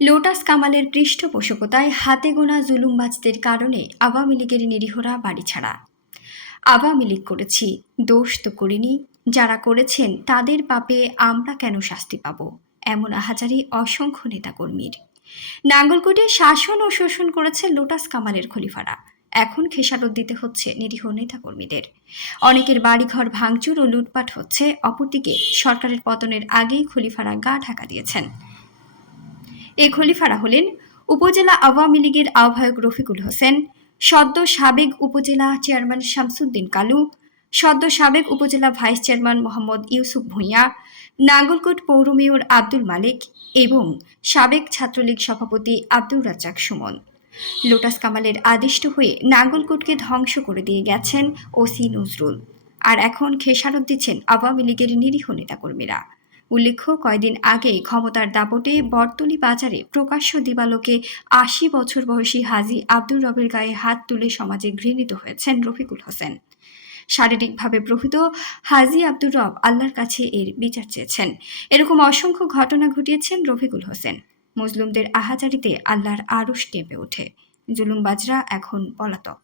Lotus কামালের পৃষ্ঠপোষকতায় হাতে গোনা জুলুমবাজদের কারণে আওয়ামী লীগের নিরীহরা বাড়ি ছাড়া। আওয়ামী লীগ করেছি, দোষ তো করিনি। যারা করেছেন, তাদের পাপে আমরা কেন শাস্তি পাব? এমন আহাজারি অসংখ্য নেতাকর্মীর। নাঙ্গলকোটে শাসন ও শোষণ করেছে লোটাস কামালের খলিফারা। এখন খেসারত দিতে হচ্ছে নিরীহ নেতাকর্মীদের। অনেকের বাড়িঘর ভাঙচুর ও লুটপাট হচ্ছে, অপরদিকে সরকারের পতনের আগেই খলিফারা গা ঢাকা দিয়েছেন। এ খলিফারা হলেন উপজেলা আওয়ামী লীগের আহ্বায়ক রফিকুল হোসেন, সদ্য সাবেক উপজেলা চেয়ারম্যান শামসুদ্দিন কালু, সদ্য সাবেক উপজেলা ভাইস চেয়ারম্যান মোহাম্মদ ইউসুফ ভূঁইয়া নাঙ্গলকোট পৌর মেয়র আব্দুল মালিক এবং সাবেক ছাত্রলীগ সভাপতি আব্দুর রাজ্জাক সুমন। লোটাস কামালের আদিষ্ট হয়ে নাঙ্গলকোটকে ধ্বংস করে দিয়ে গেছেন ওসি নজরুল। আর এখন খেসারত দিচ্ছেন আওয়ামী লীগের নিরীহ নেতাকর্মীরা। উল্লেখ্য কয়দিন আগে ক্ষমতার দাপটে বর্তলি বাজারে প্রকাশ্য দিবালোকে আশি বছর বয়সী হাজি আব্দুর রবের গায়ে হাত তুলে সমাজে ঘৃণিত হয়েছেন রফিকুল হোসেন। শারীরিকভাবে প্রভূত হাজি আব্দুর রব আল্লাহর কাছে এর বিচার চেয়েছেন। এরকম অসংখ্য ঘটনা ঘটিয়েছেন রফিকুল হোসেন। মজলুমদের আহাজারিতে আল্লাহর আরশ কেঁপে ওঠে। জুলুমবাজরা এখন পলাতক।